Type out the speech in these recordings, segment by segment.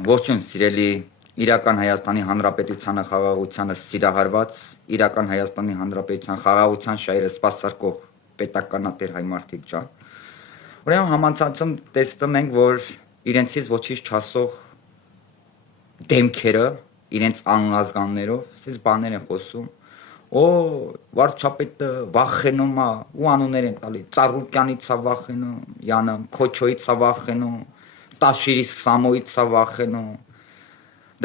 Ողջույն սիրելի իրական Հայաստանի Հանրապետությանը խաղաղությանը սիրահարված իրական Հայաստանի Հանրապետության խաղաղության շահերը սպասարկող պետականատեր հայ մարդիկ ջան։ Ուրեմն համացանցում տեսնում ենք, որ իրենցից ոչինչ չասող դեմքերը իրենց անազգաններով ասես բաներ են խոսում։ Օ վարչապետը վախենում է ու անուններ են տալի Ծառուկյանից է վախենում, Յանը Քոչոյից է վախենում, Տաշիրի Սամոյից է վախենում։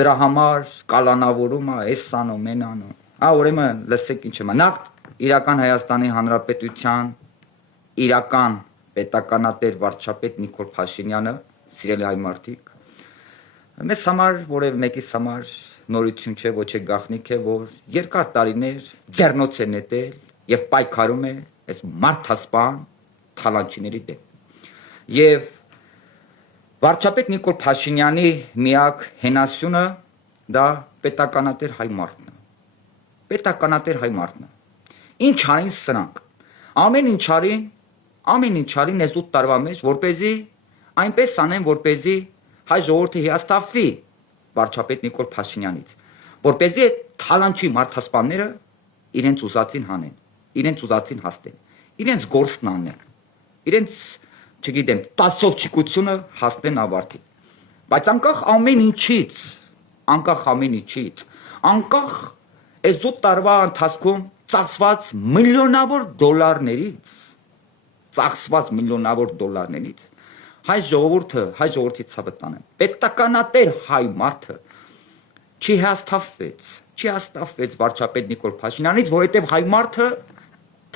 Դրա համար կալանավորում է, էս անում, են անում։ Ուրեմն լսեք ինչ եմ։ Նախ իրական Հայաստանի Հանրապետության իրական պետականատեր վարչապետ Նիկոլ Փաշինյանը, սիրելի հայ մարդիկ, մեզ համար որևէ մեկիս համար նորություն չէ, ոչ է գաղտնիք է, որ երկար տարիներ ձեռնոց է նետել եւ պայքարում է այս մարդասպան թալանչիների դեմ։ Եվ վարչապետ Նիկոլ Փաշինյանի միակ հենասյունը դա պետականատեր հայ մարդն է։ Պետականատեր հայ մարդն է։ Ինչ արին սրանք։ Ամեն ինչ արին այս 8 տարվա մեջ, որպեսզի այնպես անեն, որպեսզի հայ ժողովուրդը հիասթափվի վարչապետ Նիկոլ Փաշինյանից, որպեսզի այդ թալանչի մարդասպանները իրենց ուզածին հանեն, իրենց ուզածին հասնեն, իրենց գործն անեն, իրենց չգիտեմ, տասով ճկությունը հասնեն ավարտին։ Բայց անկախ ամեն ինչից, անկախ այս 8 տարվա ընթացքում ծախսված միլիոնավոր դոլարներից հայ ժողովրդի ցավը տանեմ։ Պետականատեր հայ մարդը չի հիասթափվեց վարչապետ Նիկոլ Փաշինյանից, որովհետև հայ մարդը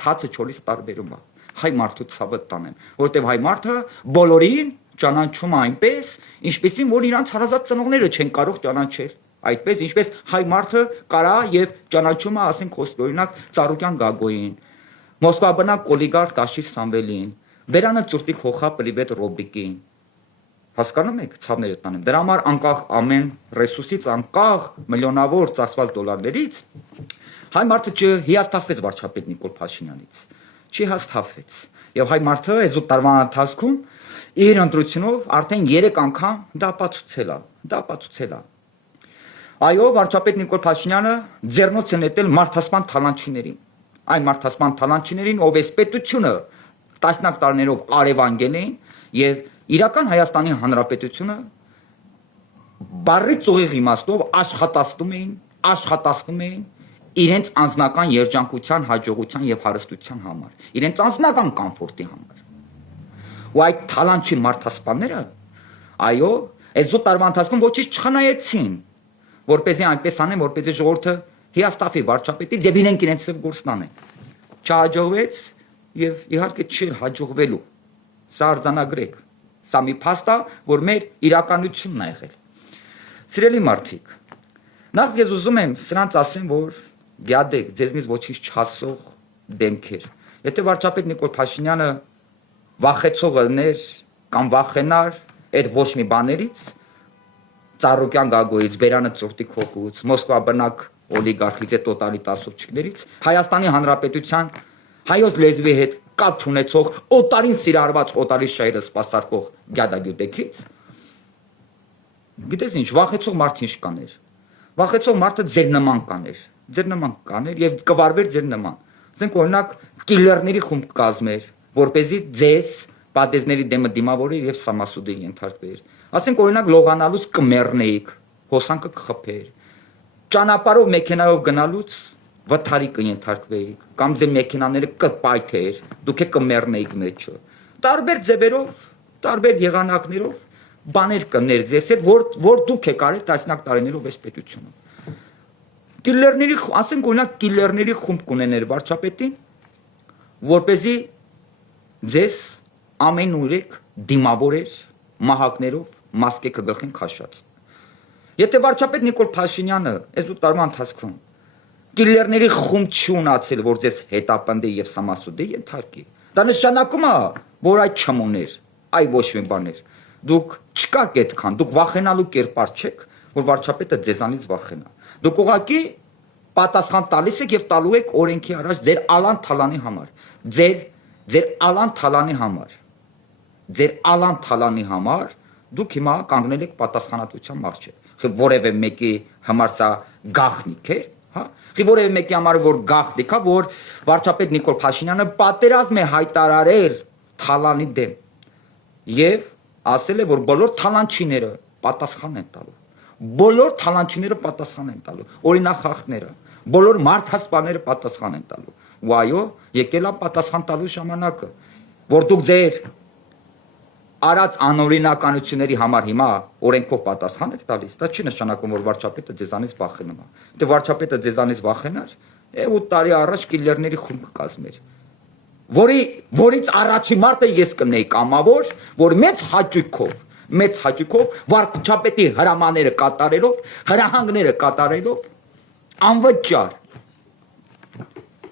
թացը չորից տարբերում է։ Հայ մարդու ցավը տանեմ, որովհետև հայ մարդը բոլորին ճանաչում է այնպես, ինչպեսին որ իրանց հարազատ ծնողները չեն կարող ճանաչել։ Այդպես ինչպես հայ մարդը կարա եւ ճանաչում է, ասենք օրինակ Ծառուկյան Գագոյին, Մոսկվաբնակ օլիգարխ Տաշիր Սամվելին, Բերանը ծուրտիկ հոխա Պրիվետ Ռոբիկին։ Հասկանում եք, ցավները տանեմ։ Դրա համար անկախ ամեն ռեսուրսից, անկախ միլիոնավոր ծախսված դոլարներից, հայ մարդը չհիասթափվեց վարչապետ Նիկոլ Փաշինյանից։ Չհիասթափվեց։ Եվ հայ մարդը այս 8 տարվա ընթացքում իր ընտրությունով արդեն 3 անգամ դա ապացուցել է։ Այո, վարչապետ Նիկոլ Փաշինյանը ձեռնոց է նետել մարդասպան թալանչիներին։ Այն մարդասպան թալանչիներին, ով այս պետությունը տասնյակ տարիներով արևանգել էին եւ իրական Հայաստանի Հանրապետությունը բառի ծուղիղ իմաստով աշխատացնում էին իրենց անձնական երջանկության, հաջողության եւ հարստության համար, իրենց անձնական կոմֆորտի համար։ Ու այդ թալանչի մարդասպանները, այո, այս 8 տարվա ընթացքում ոչինչ չխնայեցին, որպեսզի այնպես անեն, որպեսզի ժողովուրդը հիասթափվի վարչապետից եւ իրենք իրենց գործն անեն։ Չհաջողվեց եւ իհարկե չի հաջողվելու։ Սա արձանագրեք։ Սա մի փաստ է, որ մեր իրականությունն է եղել։ Սիրելի մարդիկ, նախ ես ուզում եմ սրանց ասեմ, որ գյադեք ձեզնից ոչինչ չասող դեմքեր։ Եթե վարչապետ Նիկոլ Փաշինյանը վախեցող ըլներ կամ վախենար այդ ոչ մի բաներից, Ծառուկյան Գագոյից, Բերանը ծուրտիկ հոխուց, Մոսկվաբնակ օլիգարխից, այդ տոտալիտար չկներից, Հայաստանի Հանրապետության հայոց լեզվի հետ կապ չունեցող օտարին սիրահարված օտարի շահերը սպասարկող գյադագյուտեքից, գիտես ինչ, վախեցող մարդ ինչ կաներ։ Վախեցող մարդը ձեր նման կաներ եւ կվարվեր ձեր նման։ Ասենք օրինակ կիլերների խումբ կազմեր, որպեսզի ձեզ պատեզների դեմը դիմավորեր եւ սամասուդի ենթարկվեր։ Ասենք օրինակ լողանալուց կմեռնեիք, հոսանքը կխփեր։ Ճանապարհով մեքենայով գնալուց վթարի կենթարկվեիք, կամ ձեր մեքենաները կպայթեր, դուք կմեռնեիք մեջը։ Տարբեր ձևերով, տարբեր եղանակներով բաներ կներ ձեզ հետ, որ դուք եք արել տասնյակ տարիներով այս պետությունում։ Ասենք օրինակ կիլերների խումբ կունեներ վարչապետին, որպեսզի ձեզ ամենուրեք դիմավորեր մահակներով, մասկեքը գլխին քաշած։ Եթե վարչապետ Նիկոլ Փաշինյանը այս 8 տարվա ընթացքում կիլերների խումբ չի ունացել, որ ձեզ հետապնդի եւ սամասուդի ենթարկի, դա նշանակում է, որ այդ չմուներ, այ ոչ մի բաներ։ Դուք չկաք այդքան, դուք վախենալու կերպար չեք, որ վարչապետը ձեզանից վախենա։ Դուք ուղղակի պատասխան տալիս եք եւ տալու եք օրենքի առաջ ձեր ալան թալանի համար։ Ձեր ալան թալանի համար Դուք հիմա կանգնել եք պատասխանատվության առջև։ Որևէ մեկի համար սա գաղտնիք է, հա։ Որևէ մեկի համար որ գաղտնիք է, որ վարչապետ Նիկոլ Փաշինյանը պատերազմ է հայտարարել Թալանի դեմ եւ ասել է, որ բոլոր թալանչիները պատասխան են տալու։ Բոլոր թալանչիները պատասխան են տալու։ Օրինախախտները, բոլոր մարդասպաները պատասխան են տալու։ Ու այո, եկել է պատասխան տալու ժամանակը, որ դուք ձեր արած անօրինականությունների համար հիմա օրենքով պատասխան եք տալիս, դա չի նշանակում, որ վարչապետը ձեզանից վախենում է։ Դե վարչապետը ձեզանից վախենար, 8 տարի առաջ կիլլերների խումբ կկազմեր, որից առաջի մարտը ես կնեի կամավոր, որ մեծ հաճույքով վարչապետի հրամանները կատարելով, հրահանգները կատարելով, անվճար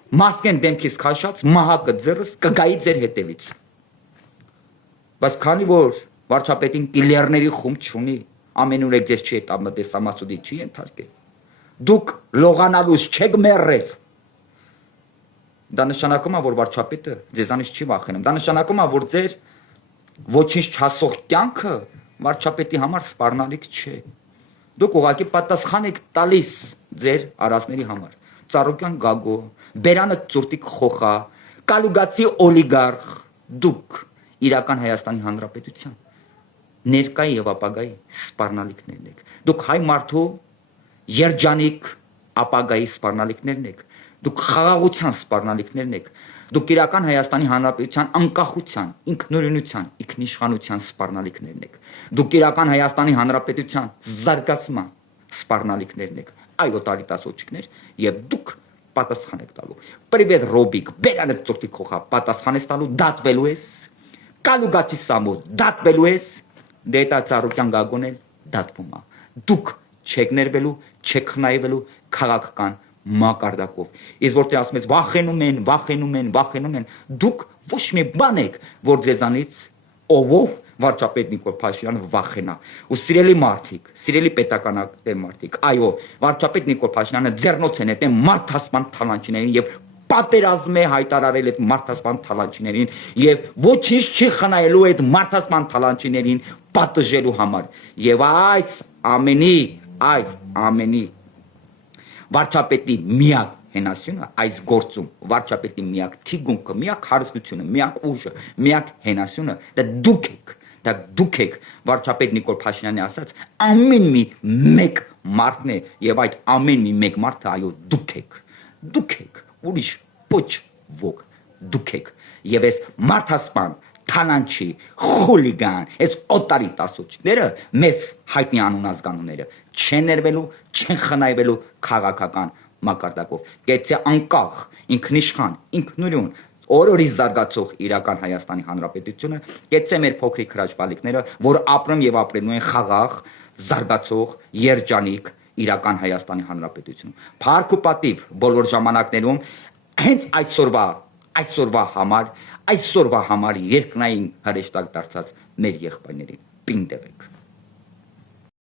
մասկեն դեմքից քաշած մահակը ձեռս կգայի ձեր հետևից։ Բայց քանի որ վարչապետին կիլլերների խումբ չունի, ամենուր եք ձեզ չի հետամտեսամասուդի չի ենթարկել, դուք լողանալուց չեք մեռել, դա նշանակում է, որ վարչապետը ձեզանից չի վախենում, դա նշանակում է, որ ձեր ոչինչ չասող կյանքը վարչապետի համար սպառնալիք չէ, դուք ուղղակի պատասխան եք տալիս ձեր արածների համար, Ծառուկյան Գագո, Բերանը Ծուրտիկ Խոխա, Կալուգացի օլիգարխ, դուք իրական Հայաստանի Հանրապետության ներկայի եւ ապագայի սպառնալիքներն եք, դուք հայ մարդու երջանիկ ապագայի սպառնալիքներն եք, դուք խաղաղության սպառնալիքներն եք, դուք իրական Հայաստանի Հանրապետության անկախության, ինքնուրույնության, ինքնիշխանության սպառնալիքներն եք, դուք իրական Հայաստանի Հանրապետության զարգացման սպառնալիքներն եք, այո տարիտասոճիկներ եւ դուք պատասխան եք տալու։ Պրիվետ Ռոբիկ, Բերանը Ծուրտիկ Խոխա, պատասխան ես տալու, դատվելու ես, Կալուգացի Սամո, դատվելու ես, Դետա Ծառուկյան Գագոն էլ դատվում է։ Դուք չեք ներվելու, չեք խնայվելու քաղաքական մակարդակով։ Իսկ որտեղ ասում ես վախենում են, դուք ոչ մի բան եք, որ ձեզանից ովով վարչապետ Նիկոլ Փաշինյանը վախենա։ Ու սիրելի մարդիկ, սիրելի պետականատեր մարդիկ, այո, վարչապետ Նիկոլ Փաշինյանը ձեռնոց է նետել մարդասպան թալանչիներին եւ պատերազմ է հայտարարել այդ մարդասպան թալանչիներին եւ ոչինչ չի խնայելու այդ մարդասպան թալանչիներին պատժելու համար։ Եվ այս ամենի վարչապետի միակ հենասյունը այս գործում վարչապետի միակ թիգունքը, միակ հարստությունը, միակ ուժը, միակ հենասյունը դա դուք եք վարչապետ Նիկոլ Փաշինյանի ասած ամեն մի մեկ մարդն է եւ այդ ամեն մի մեկ մարդը այո դուք եք ուրիշ ոչ ոք դուք եք եւ այս մարդասպան թանանչի խուլիգան այս օտարի տասոճները մեզ հայտնի անունազգանունները չեն ներվելու չեն խնայվելու քաղաքական մակարդակով գեցե անկախ ինքնիշխան ինքնուրույն օրորի զարգացող իրական Հայաստանի Հանրապետությունը գեցե մեր փոքրիկ հրաշալիքները որ ապրում եւ ապրելու են խաղաղ զարգացող երջանիկ իրական Հայաստանի Հանրապետություն փառք ու պատիվ բոլոր ժամանակներում հենց այսօրվա համար երկնային հրեշտակ դարձած մեր եղբայրներին պինդ եղեք